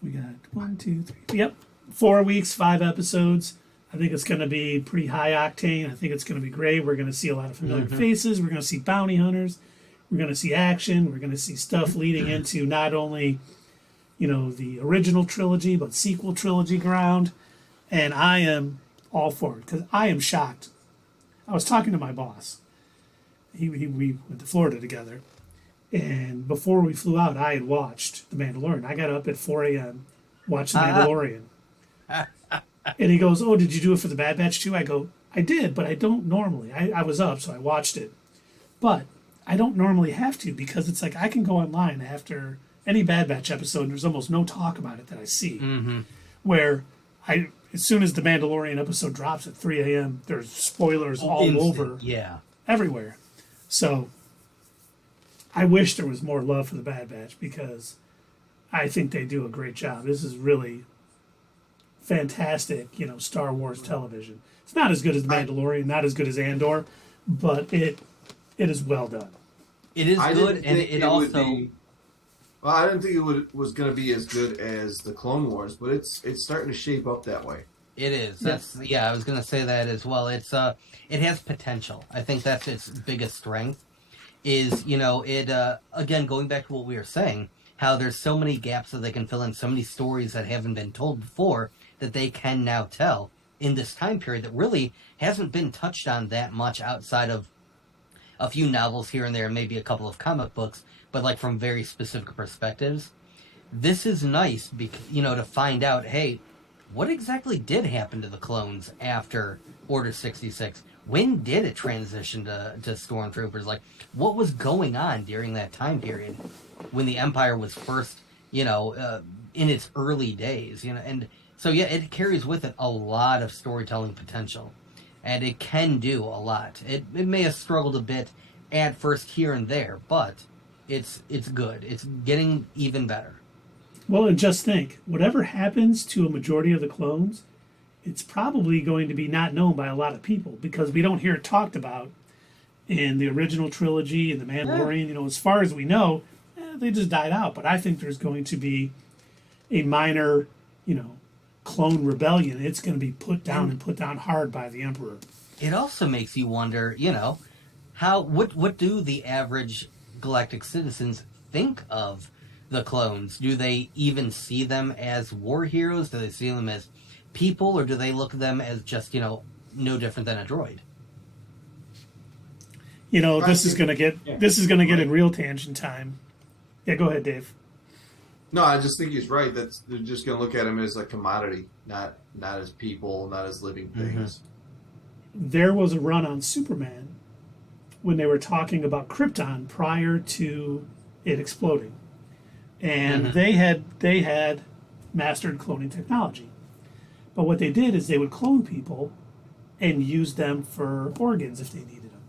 We got 1, 2, 3. Yep, 4 weeks, 5 episodes. I think it's going to be pretty high octane. I think it's going to be great. We're going to see a lot of familiar faces. We're going to see bounty hunters. We're going to see action. We're going to see stuff leading into not only the original trilogy but sequel trilogy ground. And I am all for it because I am shocked. I was talking to my boss. We went to Florida together. And before we flew out, I had watched The Mandalorian. I got up at 4 a.m., watched The Mandalorian. And he goes, oh, did you do it for the Bad Batch too? I go, I did, but I don't normally. I was up, so I watched it. But I don't normally have to because it's like I can go online after any Bad Batch episode and there's almost no talk about it that I see. Mm-hmm. Where as soon as the Mandalorian episode drops at 3 a.m., there's spoilers all over everywhere. So I wish there was more love for the Bad Batch because I think they do a great job. This is really fantastic, Star Wars television. It's not as good as The Mandalorian, not as good as Andor, but it is well done. It is good, and it also... Well, I didn't think it was going to be as good as the Clone Wars, but it's starting to shape up that way. It is. I was going to say that as well. It has potential. I think that's its biggest strength. Is again going back to what we were saying, how there's so many gaps that they can fill in, so many stories that haven't been told before that they can now tell in this time period that really hasn't been touched on that much outside of a few novels here and there, maybe a couple of comic books, but like from very specific perspectives. This is nice, to find out, hey, what exactly did happen to the clones after Order 66? When did it transition to Stormtroopers? Like, what was going on during that time period when the Empire was first, in its early days? And so it carries with it a lot of storytelling potential, and it can do a lot. It may have struggled a bit at first here and there, but it's good. It's getting even better. Well, and just think, whatever happens to a majority of the clones, it's probably going to be not known by a lot of people because we don't hear it talked about in the original trilogy and The Mandalorian. As far as we know, they just died out. But I think there's going to be a minor, clone rebellion. It's going to be put down and put down hard by the Emperor. It also makes you wonder, what do the average galactic citizens think of the clones? Do they even see them as war heroes? Do they see them as people, or do they look at them as just, no different than a droid? This is going to get in real tangent time. Yeah, go ahead, Dave. No, I just think he's right. They're just going to look at him as a commodity, not as people, not as living things. There was a run on Superman when they were talking about Krypton prior to it exploding, and they had mastered cloning technology. But what they did is they would clone people and use them for organs if they needed them.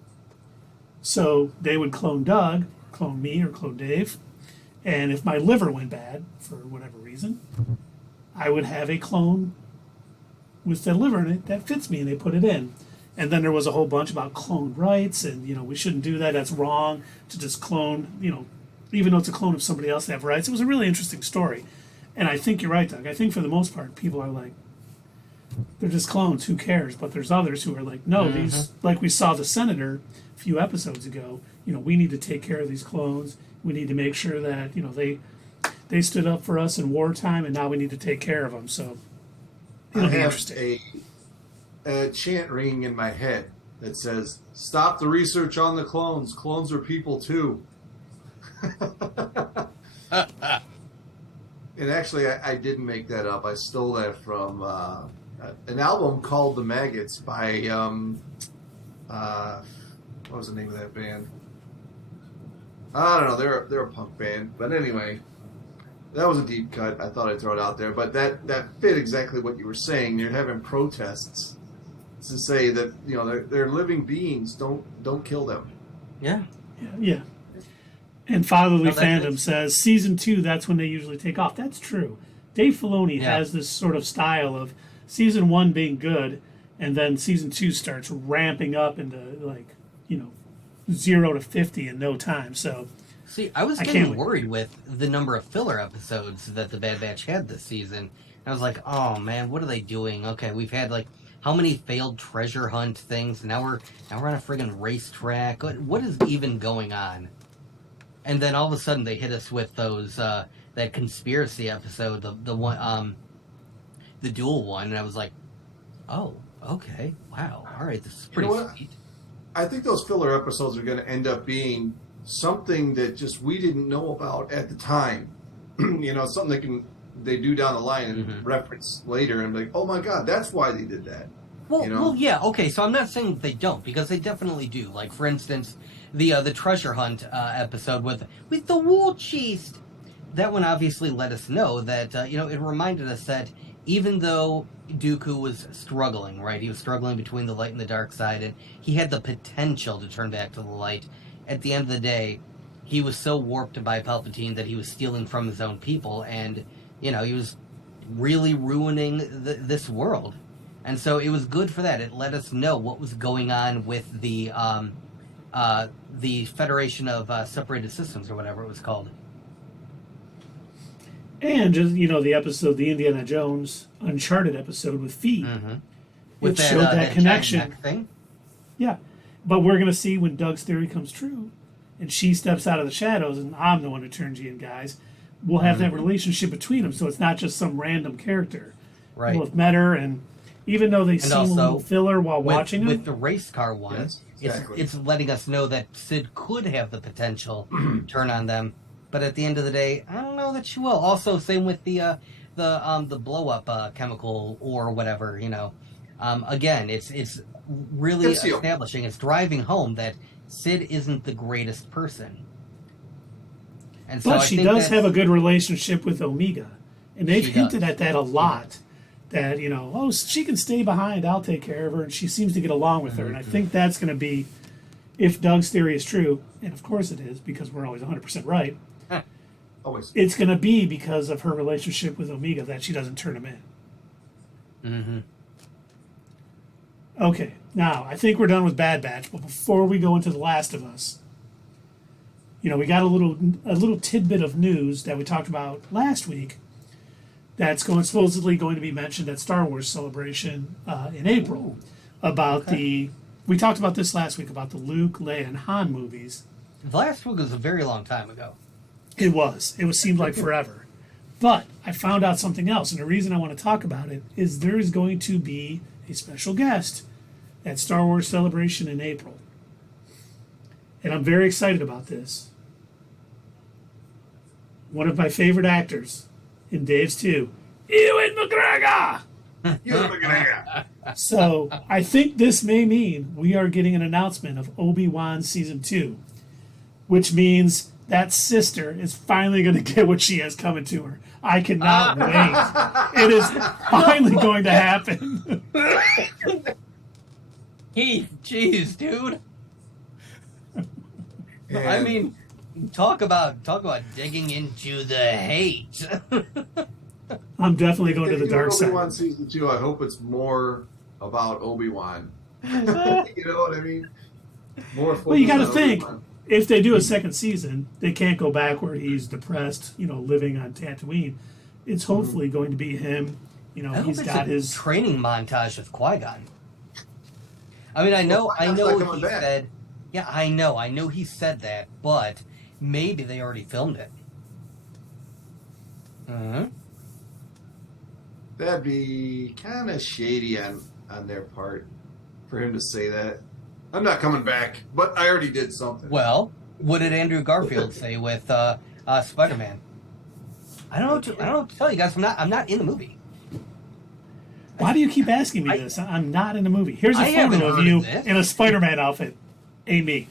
So they would clone Doug, clone me, or clone Dave. And if my liver went bad, for whatever reason, I would have a clone with the liver in it that fits me, and they put it in. And then there was a whole bunch about clone rights, and, we shouldn't do that. That's wrong to just clone, even though it's a clone of somebody else, they have rights. It was a really interesting story. And I think you're right, Doug. I think for the most part, people are like, they're just clones, who cares? But there's others who are like, no, these, like we saw the Senator a few episodes ago, we need to take care of these clones. We need to make sure that, they stood up for us in wartime, and now we need to take care of them. So It'll be have interesting. a chant ringing in my head that says, "Stop the research on the clones. Clones are people too." And actually, I didn't make that up. I stole that from an album called "The Maggots" by what was the name of that band? I don't know. They're a punk band, but anyway, that was a deep cut. I thought I'd throw it out there, but that fit exactly what you were saying. You're having protests to say that they're living beings. Don't kill them. Yeah. Yeah. And Fatherly No, that Fandom is- says season 2, that's when they usually take off. That's true. Dave Filoni has this sort of style of season 1 being good, and then season 2 starts ramping up into 0 to 50 in no time. So See, I was I can't getting wait. worried with the number of filler episodes that the Bad Batch had this season. I was like, oh man, what are they doing? Okay, we've had how many failed treasure hunt things? Now we're on a friggin' racetrack. What is even going on? And then all of a sudden they hit us with those that conspiracy episode, the one the dual one, and I was like, oh, okay, wow, all right, this is pretty know what? sweet. I think those filler episodes are going to end up being something that just we didn't know about at the time. Something they do down the line and reference later, and be like, oh my god, that's why they did that. Well, yeah, okay. So I'm not saying that they don't, because they definitely do. Like, for instance, the treasure hunt episode with the war chest. That one obviously let us know that it reminded us that even though Dooku was struggling, right? He was struggling between the light and the dark side, and he had the potential to turn back to the light. At the end of the day, he was so warped by Palpatine that he was stealing from his own people, and he was really ruining this world. And so it was good for that. It let us know what was going on with the Federation of Separated Systems, or whatever it was called. And just the episode, the Indiana Jones Uncharted episode with Feed, With it showed that giant connection. neck thing. Yeah, but we're gonna see when Doug's theory comes true, and she steps out of the shadows, and I'm the one who turns you in, guys. We'll have that relationship between them, so it's not just some random character. Right. We'll have met her, and even though they seem a also, little filler while watching them, with the race car one, Yes, exactly. it's letting us know that Sid could have the potential to turn on them, but at the end of the day, I don't know that she will. Also, same with the blow up chemical or whatever. Again, it's really establishing, it's driving home that Sid isn't the greatest person. And so but I she think does have a good relationship with Omega, and they've She hinted does. at that a lot. That she can stay behind, I'll take care of her, and she seems to get along with her. And I think that's going to be, if Doug's theory is true, and of course it is, because we're always 100% right. Always. It's going to be because of her relationship with Omega that she doesn't turn him in. Okay, now I think we're done with Bad Batch, but before we go into The Last of Us, we got a little tidbit of news that we talked about last week. That's supposedly going to be mentioned at Star Wars Celebration in April about we talked about this last week about the Luke, Leia, and Han movies. the last week was a very long time ago. It seemed like forever. But I found out something else, and the reason I want to talk about it is there is going to be a special guest at Star Wars Celebration in April. And I'm very excited about this. One of my favorite actors, in Dave's too, Ewan McGregor! So I think this may mean we are getting an announcement of Obi-Wan Season 2, which means that sister is finally going to get what she has coming to her. I cannot wait. It is finally going to happen. Hey, jeez, dude. I And mean, talk about digging into the hate. I'm definitely going to if the you dark do Obi-Wan side. season 2, I hope it's more about Obi-Wan. You know what I mean? More. Well, you got to focus on think, Obi-Wan. if they do a second season, they can't go back where he's depressed, living on Tatooine. It's hopefully going to be him. I hope He's it's got a his. training montage with Qui-Gon. I mean, I know Qui-Gon's not coming he back. said, yeah, I know he said that, but maybe they already filmed it. That'd be kind of shady on their part for him to say that. I'm not coming back, but I already did something. Well, what did Andrew Garfield say with Spider-Man? I don't know what to tell you guys. I'm not in the movie. Why do you keep asking me this? I'm not in the movie. Here's a photo of you in a Spider-Man outfit. Amy.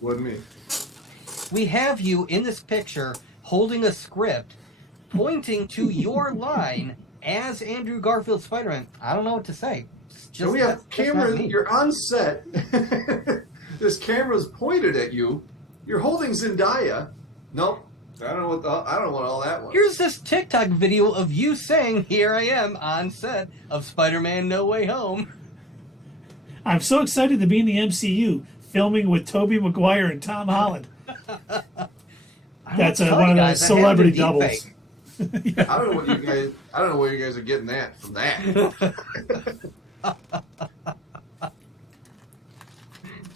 Wasn't me. We have you in this picture holding a script, pointing to your line as Andrew Garfield Spider-Man. I don't know what to say. Just, we have cameras. You're on set. There's cameras pointed at you. You're holding Zendaya. Nope. I don't know what all that was. Here's this TikTok video of you saying, "Here I am on set of Spider-Man: No Way Home." I'm so excited to be in the MCU, filming with Tobey Maguire and Tom Holland. That's one of those celebrity doubles. Yeah. I don't know where you guys are getting that from that.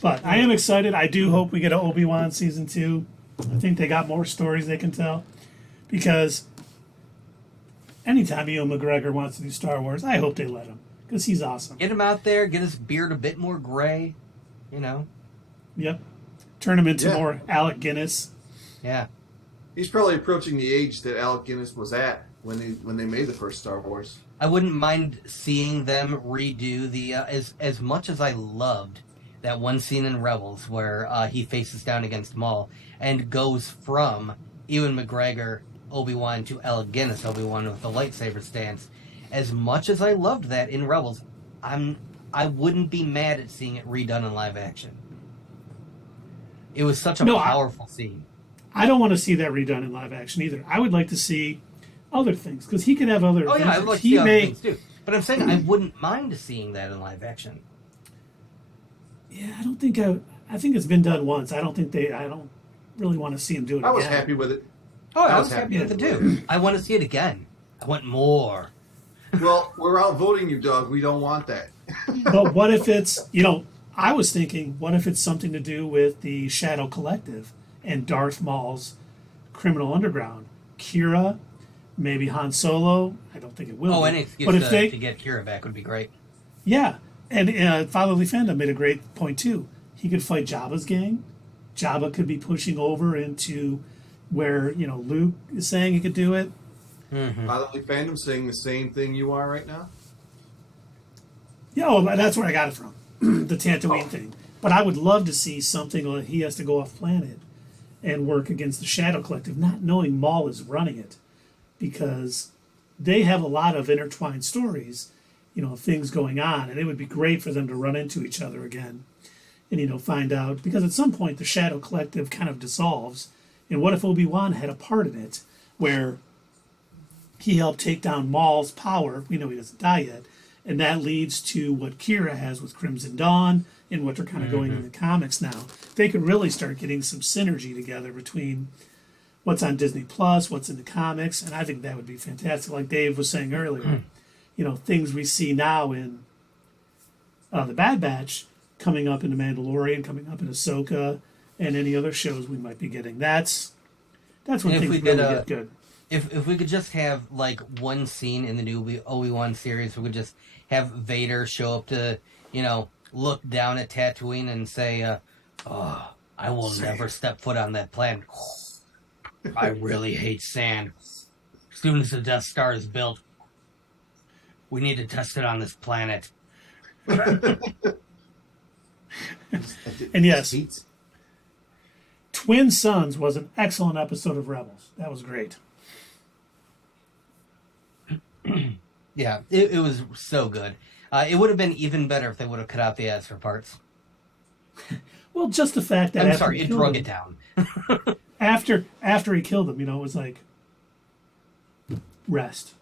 But I am excited. I do hope we get an Obi-Wan season 2. I think they got more stories they can tell. Because anytime Ewan McGregor wants to do Star Wars, I hope they let him. Because he's awesome. Get him out there, get his beard a bit more gray, you know. Yep. Turn him into more Alec Guinness. Yeah. He's probably approaching the age that Alec Guinness was at when they made the first Star Wars. I wouldn't mind seeing them redo the as much as I loved that one scene in Rebels where he faces down against Maul and goes from Ewan McGregor Obi-Wan to Alec Guinness Obi-Wan with the lightsaber stance. As much as I loved that in Rebels, I wouldn't be mad at seeing it redone in live action. It was such a powerful scene. I don't want to see that redone in live action either. I would like to see other things because he could have other. Oh yeah, I would like to see other things too. But I'm saying I wouldn't mind seeing that in live action. Yeah, I don't think I think it's been done once. I don't really want to see him do it again. I was happy with it. Oh, I was happy with it too. I want to see it again. I want more. Well, we're outvoting you, Doug. We don't want that. But what if it's, I was thinking, what if it's something to do with the Shadow Collective and Darth Maul's Criminal Underground? Kira, maybe Han Solo. I don't think it will. Oh, any excuse to get Kira back would be great. Yeah. And Fatherly Fandom made a great point, too. He could fight Jabba's gang. Jabba could be pushing over into where, Luke is saying he could do it. Mm-hmm. Fatherly Fandom saying the same thing you are right now? Yeah, that's where I got it from. The Tatooine thing. But I would love to see something like he has to go off planet and work against the Shadow Collective, not knowing Maul is running it. Because they have a lot of intertwined stories, things going on, and it would be great for them to run into each other again and, find out. Because at some point, the Shadow Collective kind of dissolves. And what if Obi-Wan had a part in it where he helped take down Maul's power? We know he doesn't die yet. And that leads to what Kira has with Crimson Dawn and what they're kind of going in the comics now. They could really start getting some synergy together between what's on Disney Plus, what's in the comics, and I think that would be fantastic. Like Dave was saying earlier, things we see now in the Bad Batch coming up in The Mandalorian, coming up in Ahsoka, and any other shows we might be getting. That's when things really get good. If we could just have like one scene in the new Obi-Wan series, we could just have Vader show up to, look down at Tatooine and say, "Oh, I will never step foot on that planet. I really hate sand. As soon as the Death Star is built, we need to test it on this planet." And yes, Twin Sons was an excellent episode of Rebels. That was great. Yeah, it was so good. It would have been even better if they would have cut out the ads for parts. Well, just the fact that it drug it down. after he killed him, it was like rest.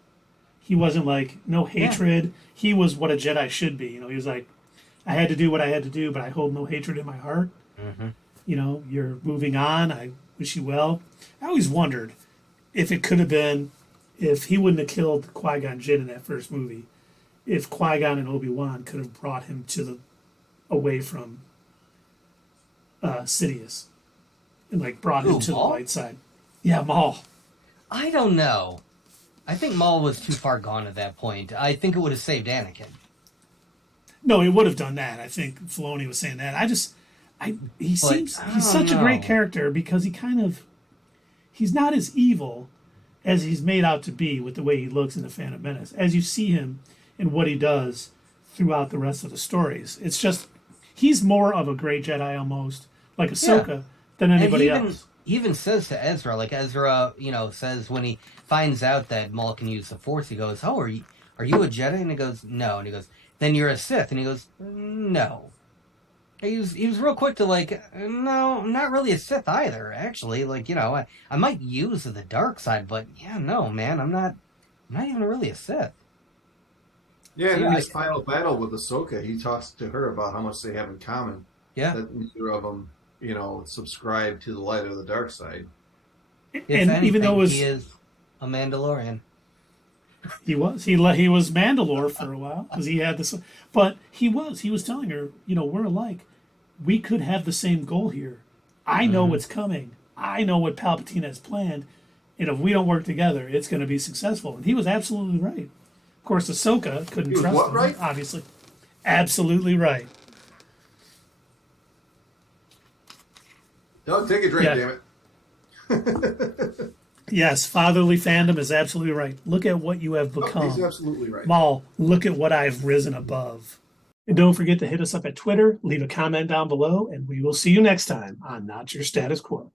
He wasn't like no hatred. Yeah. He was what a Jedi should be. He was like, I had to do what I had to do, but I hold no hatred in my heart. Mm-hmm. You're moving on. I wish you well. I always wondered if it could have been, if he wouldn't have killed Qui-Gon Jinn in that first movie, if Qui-Gon and Obi-Wan could have brought him away from Sidious and brought him to the light side. Yeah, Maul. I don't know. I think Maul was too far gone at that point. I think it would have saved Anakin. No, he would have done that. I think Filoni was saying that. He seems he's such a great character because he's not as evil as he's made out to be with the way he looks in the Phantom Menace. As you see him and what he does throughout the rest of the stories, it's just he's more of a great Jedi almost, like Ahsoka, than anybody else. He even says to Ezra, like Ezra, says when he finds out that Maul can use the Force, he goes, "Oh, are you a Jedi?" And he goes, "No." And he goes, "Then you're a Sith." And he goes, "No." He was real quick to like, "No, I'm not really a Sith either. Actually, like I might use the dark side, but yeah, no, man, I'm not even really a Sith." Yeah, and in his final battle with Ahsoka, he talks to her about how much they have in common. Yeah, that neither of them, subscribe to the light or the dark side. If anything, even though he is a Mandalorian. He was Mandalore for a while because he had this, but he was telling her, we're alike. We could have the same goal here. I know what's coming. I know what Palpatine has planned, and if we don't work together, it's going to be successful. And he was absolutely right. Of course, Ahsoka couldn't trust him. Right? Obviously, absolutely right. Don't take a drink, damn it. Yes, fatherly fandom is absolutely right. Look at what you have become. He's absolutely right. Maul, look at what I've risen above. And don't forget to hit us up at Twitter, leave a comment down below, and we will see you next time on Not Your Status Quo.